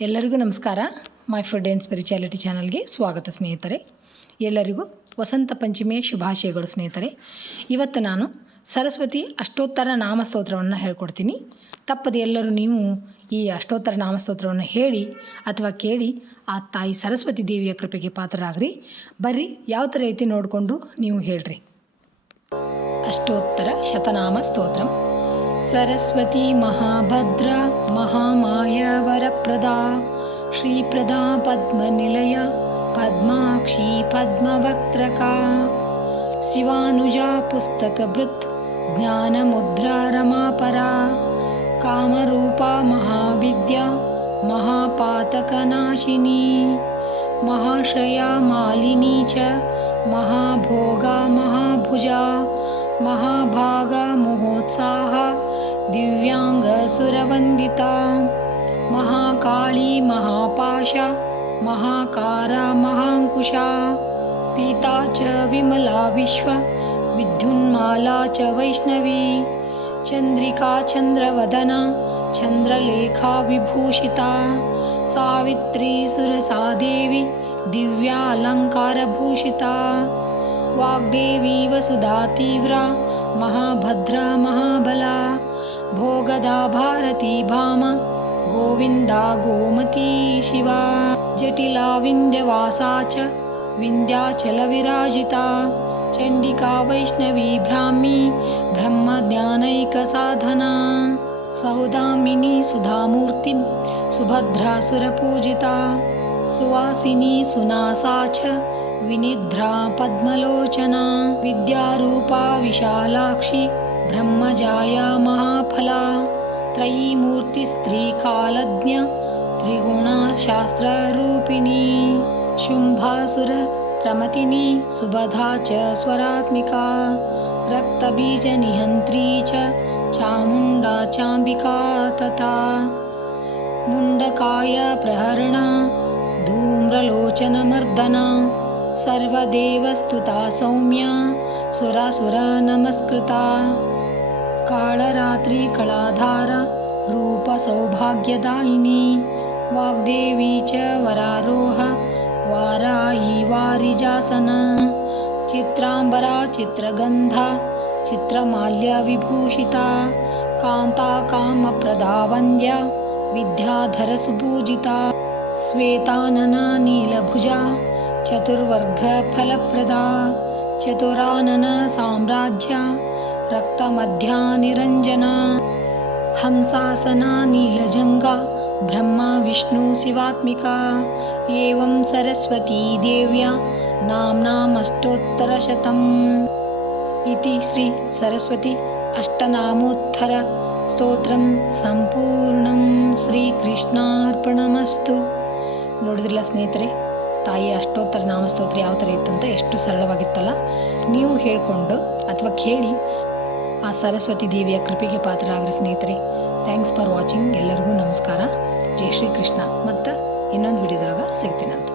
ಎಲ್ಲರಿಗೂ ನಮಸ್ಕಾರ. My food and spirituality ಚಾನಲ್ಗೆ ಸ್ವಾಗತ ಸ್ನೇಹಿತರೆ. ಎಲ್ಲರಿಗೂ ವಸಂತ ಪಂಚಮಿಯ ಶುಭಾಶಯಗಳು ಸ್ನೇಹಿತರೆ. ಇವತ್ತು ನಾನು ಸರಸ್ವತಿ ಅಷ್ಟೋತ್ತರ ನಾಮಸ್ತೋತ್ರವನ್ನು ಹೇಳ್ಕೊಡ್ತೀನಿ. ತಪ್ಪದೆ ಎಲ್ಲರೂ ನೀವು ಈ ಅಷ್ಟೋತ್ತರ ನಾಮಸ್ತೋತ್ರವನ್ನು ಹೇಳಿ ಅಥವಾ ಕೇಳಿ ಆ ತಾಯಿ ಸರಸ್ವತಿ ದೇವಿಯ ಕೃಪೆಗೆ ಪಾತ್ರರಾಗ್ರಿ. ಬರ್ರಿ ಯಾವ ಥರ ಐತಿ ನೋಡಿಕೊಂಡು ನೀವು ಹೇಳ್ರಿ. ಅಷ್ಟೋತ್ತರ ಶತನಾಮ ಸ್ತೋತ್ರಂ. सरस्वती महाभद्रा महामाया वरप्रदा श्रीप्रदा पद्मनिलया पद्माक्षी पद्मवक्त्रका शिवानुजा पुस्तकभृत् ज्ञानमुद्रा रमापरा कामरूपा महाविद्या महापातकनाशिनी महाश्रया मालिनी च महाभोगा महाभुजा महाभागा महोत्साहा दिव्यांगसुरवंदिता महाकाली महापाशा महाकारा महांकुशा पीता च विमला विश्व विद्युन्माला च वैष्णवी चंद्रिका चंद्रवदना चंद्रलेखा विभूषिता सावित्री सुरसा देवी दिव्यालंकारभूषिता वाग्देवी वसुधा तीव्रा महाभद्रा महाबला भोगदा भारती भामा गोविंदा गोमती शिवा जटिला विंध्यवासा च विंध्याचल विराजिता चंडिका वैष्णवी ब्राह्मी ब्रह्मज्ञानैक साधना सौदामिनी सुधामूर्ति सुभद्रा सुरपूजिता सुवासिनी सुनासा च विनिद्रा पद्मलोचना विद्यारूपा विशालाक्षी ब्रह्मजाया महाफला त्रयीमूर्तिस्त्रीकालज्ञ त्रिगुणा शास्त्ररूपिणी शुंभासुर प्रमथिनी सुबधा च स्वरात्मिका रक्तबीजनिहन्त्री च चामुण्डा चाम्बिका तथा मुण्डकाय प्रहरणा धूम्रलोचनमर्दना सर्वदेवस्तुता सौम्या सुरासुर नमस्कृता कालरात्रि कलाधारा रूप सौभाग्यदायिनी वाग्देवी च वरारोह वाराही वारिजासना चित्रांबरा चित्रगंधा चित्रमाल्य विभूषिता कांता कामप्रदा वन्द्या विद्याधर सुपूजिता श्वेतानना नीलभुजा चतुर्वर्ग फलप्रदा चतुरानन साम्राज्य रक्तमध्या निरंजना हंसासना नीलजंगा ब्रह्मा विष्णु शिवात्मिका एवं सरस्वती देव्या नाम्नामष्टोत्तरशतम् इति श्री सरस्वती अष्टनामोत्तर ಸ್ತೋತ್ರಂ ಸಂಪೂರ್ಣಂ. ಶ್ರೀಕೃಷ್ಣಾರ್ಪಣಮಸ್ತು. ನೋಡಿದ್ರಲ್ಲ ಸ್ನೇಹಿತರೆ, ತಾಯಿಯ ಅಷ್ಟೋತ್ತರ ನಾಮಸ್ತೋತ್ರ ಯಾವ ಥರ ಇತ್ತಂತ, ಎಷ್ಟು ಸರಳವಾಗಿತ್ತಲ್ಲ. ನೀವು ಹೇಳಿಕೊಂಡು ಅಥವಾ ಕೇಳಿ ಆ ಸರಸ್ವತಿ ದೇವಿಯ ಕೃಪೆಗೆ ಪಾತ್ರರಾಗ್ರಿ ಸ್ನೇಹಿತರೆ. Thanks for watching. ಎಲ್ಲರಿಗೂ ನಮಸ್ಕಾರ. ಜೈ ಶ್ರೀ ಕೃಷ್ಣ. ಮತ್ತು ಇನ್ನೊಂದು ವಿಡಿಯೋದೊಳಗೆ ಸಿಗ್ತೀನಂತ.